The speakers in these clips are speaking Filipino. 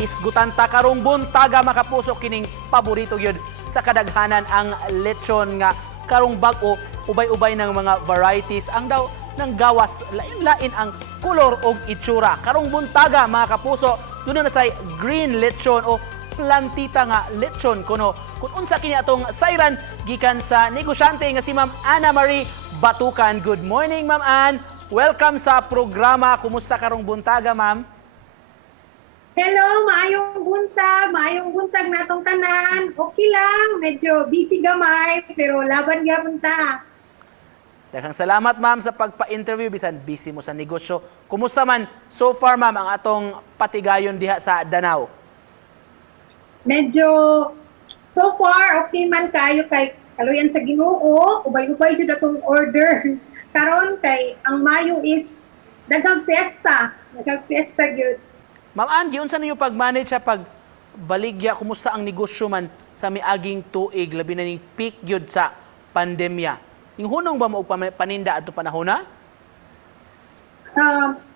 Hisgutan ta karong buntaga makapuso kining paborito gyud sa kadaghanan ang lechon nga karong bag-o ubay-ubay ng mga varieties ang daw ng gawas lain-lain ang kolor og itsura. Karong buntaga mga kapuso, doon na say green lechon o plantita nga lechon kuno. Kung unsa kini atong sayran gikan sa negosyante nga si Ma'am Ana Marie Batukan. Good morning Ma'am Ann. Welcome sa programa. Kumusta karong buntaga Ma'am? Hello, maayong buntag na atong tanan. Okay lang, medyo busy gamay, pero laban gyapon ta. Daghang salamat ma'am sa pagpa-interview bisan busy mo sa negosyo. Kumusta man so far ma'am ang atong patigayon diha sa Danao? Medyo so far okay man kayo kay kaluyan sa Ginoo, ubay-ubay jud atong order. Karon kay ang Mayo is daghang fiesta gyud. Ma'am Ann, giunsa ninyo pag-manage sa pagbaligya? Kumusta ang negosyo man sa miaging tuig, labi na ning peak gyud sa pandemya? Ning hunong ba mo paninda adto panahon na?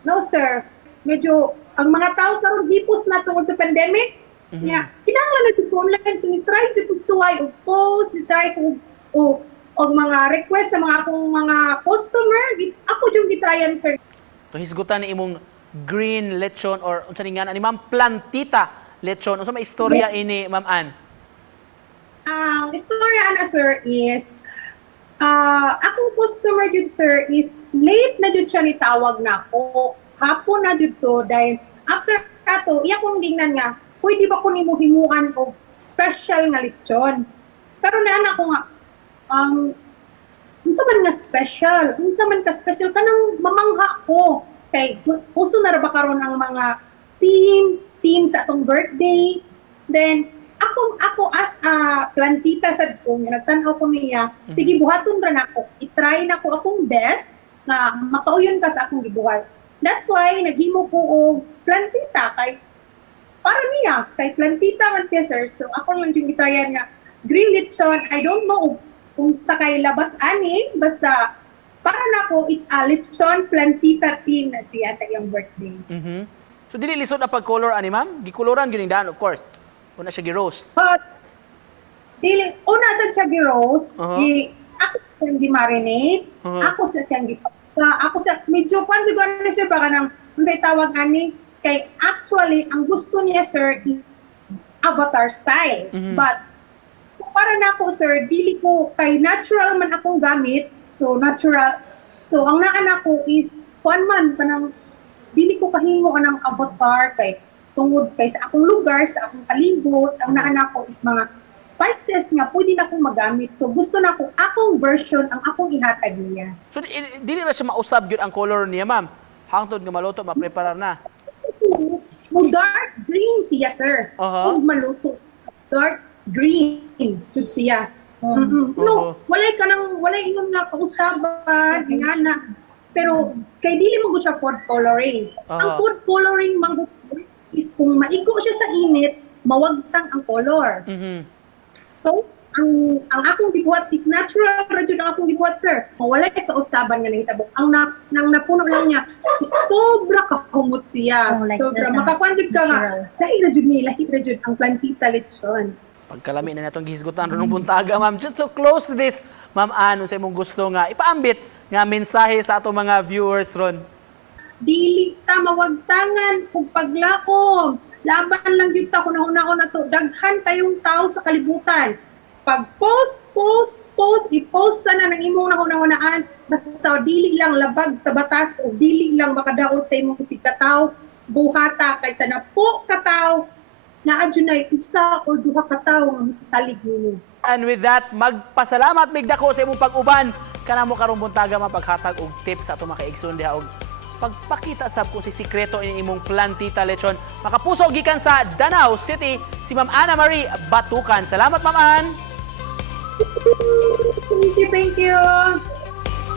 No sir, medyo ang mga tao karon hipos na tungod sa pandemic. Yeah, kinahanglan na jud online, so ni-try jud kog suway og post, ni-try kog og mga request sa mga akong mga customer. Ako jud gitryan sir. To hisgutan ni imong green lechon or unsa ni nga ni Ma'am Plantita Lechon. Unsa may istorya ini Ma'am Ann? Ang istorya ana sir is akong customer jud sir is late na jud siya ni tawag na ako. Hapon na jud to dahil after kato iya kong tingnan nga pwede ba ko nimo himuan og special nga lechon. Karon na ako nga unsa man nga special? Unsa man ka special kanang mamangha ko. Kay uso na ra ba karon ang mga team sa atong birthday. Then ako as a plantita sad ko nagtan-aw ko niya. Sige buhaton ra nako. I-try nako akong best nga makauyon ka sa akong gibuhat. That's why naghimo ko og plantita kay para niya kay plantita man siya sir. So ako lang yung gitrayan nga green lechon. I don't know kung sa kay labas ani basta para nako it's a lechon plantita team na siya sa iyang birthday. So dili lisod na pag-color ani ma'am? Gikoloran gyud ning daan of course. Una siya gi-roast. But dili una sa siya gi-roast, ako siyang gi-marinate, ako sa siyang ako sa medyo pan siguro na siya baka nang unsay tawag ani kay actually ang gusto niya sir is avatar style. But para nako sir dili ko kay natural man akong gamit. So natural. So ang naanak ko is kuan man kanang dili ko kahimo anang avatar kay tungod kay sa akong lugar, sa akong palibot, ang naanak ko is mga spices nga pwede na akong magamit. So gusto na ko akong version ang akong ihatag niya. So dili na siya mausab gyud ang color niya ma'am. Hangtod nga maluto mapreparar na. Mo dark green siya sir. Ug maluto. Dark green jud siya. No, walay ingon nga kausaban, ingana. Pero kay dili mo siya food coloring. Ang food coloring man is kung maigo siya sa init, mawagtang ang color. So, ang akong gibuhat is natural ra jud ang akong gibuhat sir. Walay kausaban nga nahitabo. Ang nang napuno lang niya is sobra kahumot siya. Sobra makakuan jud ka nga. Lahi ra jud ang plantita lechon. Pagkalami na natong gihisgutan runong buntaga ma'am. Just to close this, Ma'am Ann, unsa imong gusto nga ipaambit nga mensahe sa atong mga viewers ron? Dili ta mawagtangan ug paglaom. Laban lang gyud ta kun una na to. Daghan kayong tao sa kalibutan. Pag post, i-post na ng imong nahuna-hunaan. Basta dili lang labag sa batas o dili lang makadaot sa imong sikataw. Buhata kay tanapo kataw. Naadunay usa o duha ka tawo nga salig nimo. And with that, magpasalamat migdako sa imong pag-uban kanamo karong buntaga mapaghatag og tips sa atong mga kaigsoon diha og pagpakita sab kung si sikreto ini imong plantita lechon. Makapuso gikan sa Danao City si Ma'am Ana Marie Batukan. Salamat Ma'am Ann. Thank you.